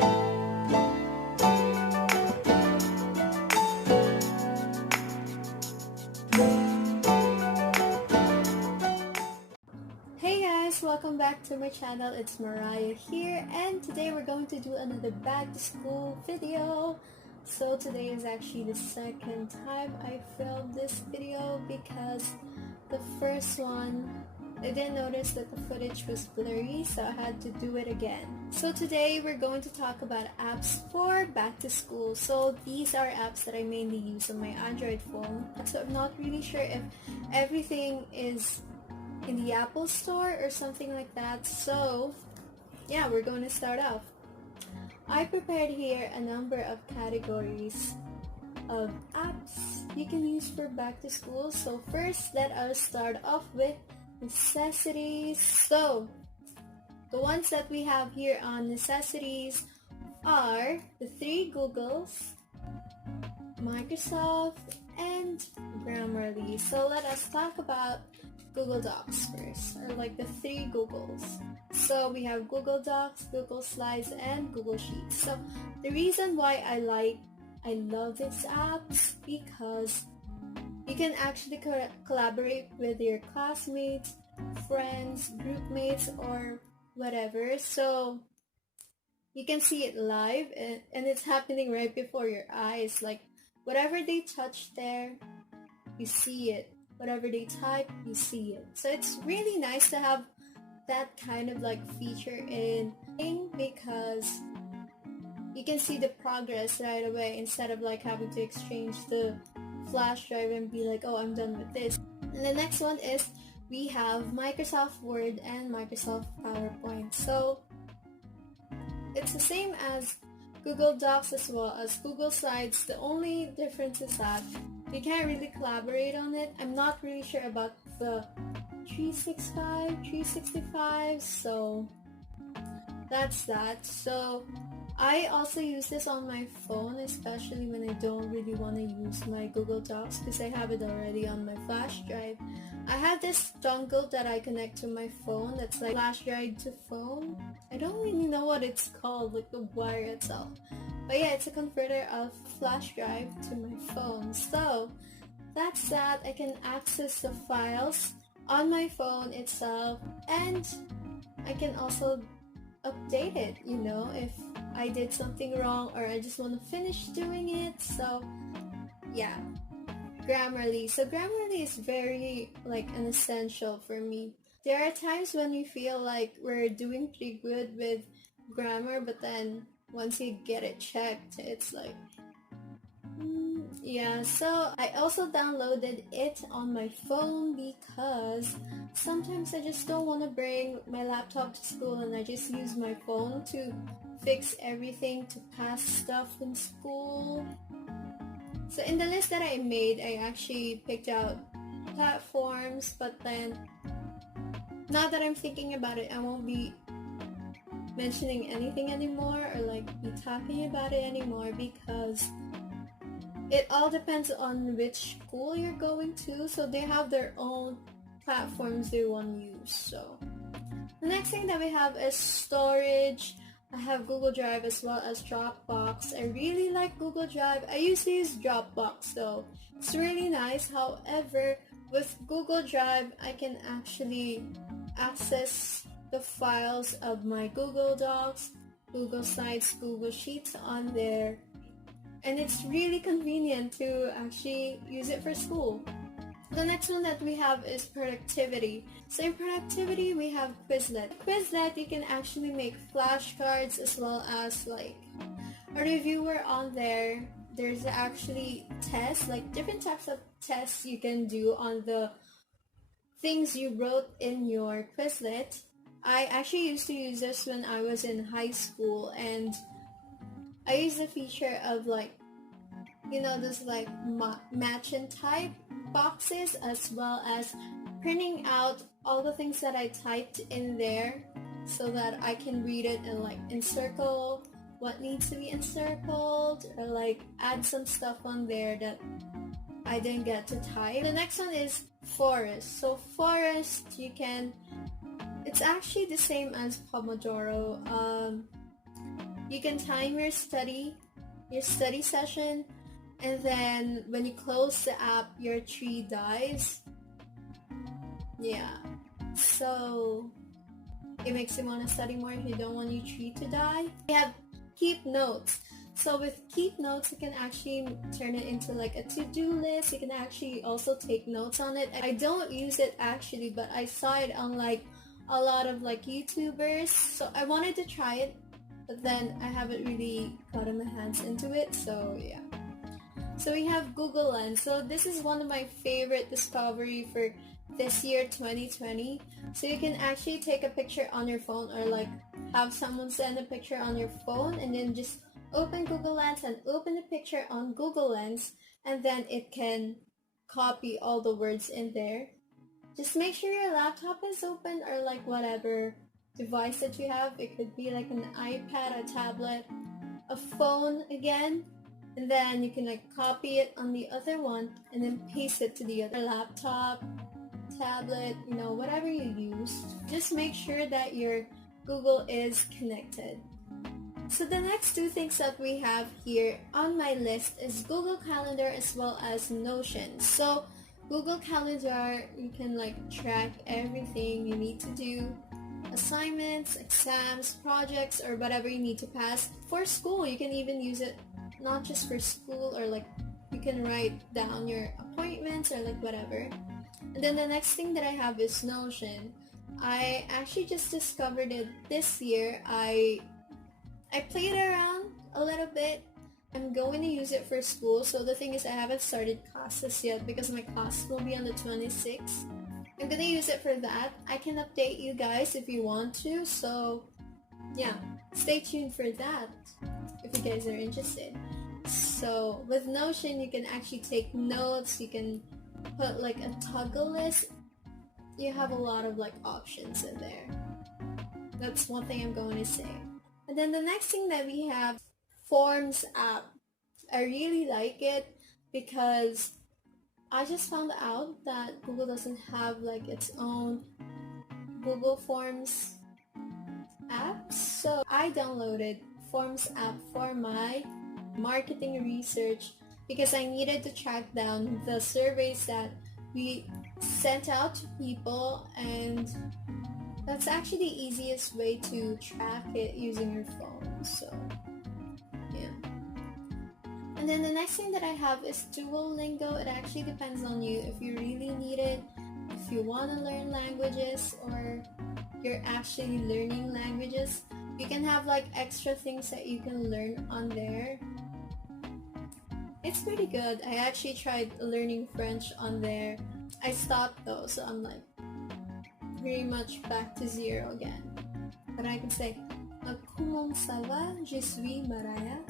Hey guys, welcome back to my channel. It's Mariah here, and today we're going to do another back to school video. So today is actually the second time I filmed this video because the first one I didn't notice that the footage was blurry, so I had to do it again. So today we're going to talk about apps for back to school. So these are apps that I mainly use on my Android phone. So I'm not really sure if everything is in the Apple Store or something like that. So yeah, we're going to start off. I prepared here a number of categories of apps you can use for back to school. So first, let us start off with necessities. So the ones that we have here on necessities are the three Googles, Microsoft, and Grammarly. So let us talk about Google Docs first, or like the three Googles. So we have Google Docs, Google Slides, and Google Sheets. So the reason why I love these apps because you can actually collaborate with your classmates, friends, group mates, or whatever. So you can see it live, and it's happening right before your eyes. Like whatever they touch there, you see it. Whatever they type, you see it. So it's really nice to have that kind of like feature in because you can see the progress right away instead of like having to exchange the flash drive and be like, oh, I'm done with this. And the next one is we have Microsoft Word and Microsoft PowerPoint. So it's the same as Google Docs as well as Google Slides. The only difference is that you can't really collaborate on it. I'm not really sure about the 365, so that's that. So I also use this on my phone, especially when I don't really want to use my Google Docs because I have it already on my flash drive. I have this dongle that I connect to my phone that's like flash drive to phone. I don't really know what it's called, like the wire itself. But yeah, it's a converter of flash drive to my phone. So that's that. I can access the files on my phone itself, and I can also update it, if I did something wrong or I just want to finish doing it. So yeah, Grammarly. So Grammarly is very like an essential for me. There are times when we feel like we're doing pretty good with grammar, but then once you get it checked, it's like yeah. So I also downloaded it on my phone because sometimes I just don't want to bring my laptop to school, and I just use my phone to fix everything, to pass stuff in school. So in the list that I made, I actually picked out platforms, but then now that I'm thinking about it, I won't be mentioning anything anymore or like be talking about it anymore because it all depends on which school you're going to. So they have their own platforms they want to use. So the next thing that we have is storage. I have Google Drive as well as Dropbox. I really like Google Drive. I used to use Dropbox though. It's really nice. However, with Google Drive, I can actually access the files of my Google Docs, Google Slides, Google Sheets on there. And it's really convenient to actually use it for school. The next one that we have is productivity. So in productivity, we have Quizlet. Quizlet, you can actually make flashcards as well as like a reviewer on there. There's actually tests, like different types of tests you can do on the things you wrote in your Quizlet. I actually used to use this when I was in high school, and I used the feature of like, this like match and type boxes, as well as printing out all the things that I typed in there so that I can read it and like encircle what needs to be encircled, or like add some stuff on there that I didn't get to type. The next one is Forest. So Forest, it's actually the same as Pomodoro. you can time your study session, and then when you close the app, your tree dies. Yeah, so it makes you want to study more if you don't want your tree to die. We have keep notes. So with keep notes, you can actually turn it into like a to-do list. You can actually also take notes on it. I don't use it actually, but I saw it on like a lot of like YouTubers. So I wanted to try it, but then I haven't really gotten my hands into it. So yeah. So we have Google Lens. So this is one of my favorite discovery for this year 2020. So you can actually take a picture on your phone, or like have someone send a picture on your phone, and then just open Google Lens and open the picture on Google Lens, and then it can copy all the words in there. Just make sure your laptop is open, or like whatever device that you have. It could be like an iPad, a tablet, a phone again, and then you can like copy it on the other one and then paste it to the other laptop, tablet, whatever you use. Just make sure that your Google is connected. So the next two things that we have here on my list is Google Calendar as well as Notion. So Google Calendar, you can like track everything you need to do, assignments, exams, projects, or whatever you need to pass. For school, you can even use it not just for school, or like you can write down your appointments or like whatever. And then the next thing that I have is Notion. I actually just discovered it this year. I played around a little bit. I'm going to use it for school. So the thing is, I haven't started classes yet because my class will be on the 26th. I'm going to use it for that. I can update you guys if you want to. So yeah, stay tuned for that if you guys are interested. So with Notion, you can actually take notes. You can put like a toggle list. You have a lot of like options in there. That's one thing I'm going to say. And then the next thing that we have, Forms app. I really like it because I just found out that Google doesn't have like its own Google Forms app. So I downloaded Forms app for my marketing research because I needed to track down the surveys that we sent out to people, and that's actually the easiest way to track it using your phone. So yeah. And then the next thing that I have is Duolingo. It actually depends on you if you really need it, if you want to learn languages, or you're actually learning languages. You can have like extra things that you can learn on there. It's pretty good. I actually tried learning French on there. I stopped though, so I'm like pretty much back to zero again. But I can say, comment ça va? Je suis Mariah.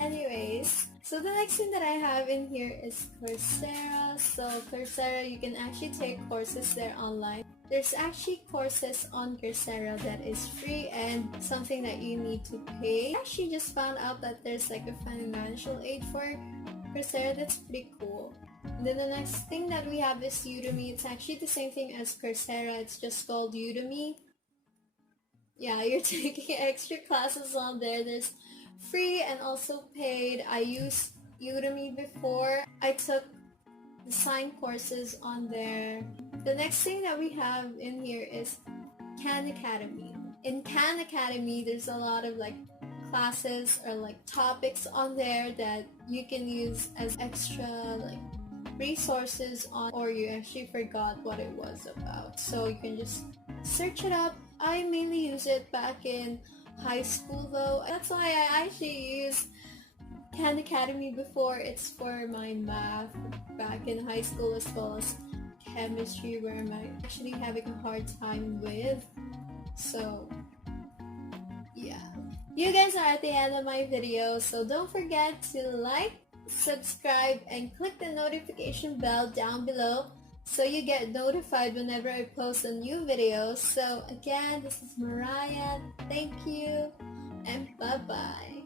Anyways, so the next thing that I have in here is Coursera. So Coursera, you can actually take courses there online. There's actually courses on Coursera that is free and something that you need to pay. I actually just found out that there's like a financial aid for Coursera. That's pretty cool. And then the next thing that we have is Udemy. It's actually the same thing as Coursera. It's just called Udemy. Yeah, you're taking extra classes on there. There's free and also paid. I used Udemy before. I took design courses on there. The next thing that we have in here is Khan Academy. In Khan Academy, there's a lot of like classes or like topics on there that you can use as extra like resources on, or you actually forgot what it was about. So you can just search it up. I mainly use it back in high school though. That's why I actually used Khan Academy before. It's for my math back in high school as well as chemistry, where I'm actually having a hard time with. So yeah, you guys are at the end of my video, so don't forget to like, subscribe, and click the notification bell down below so you get notified whenever I post a new video. So again, this is Mariah. Thank you and bye bye.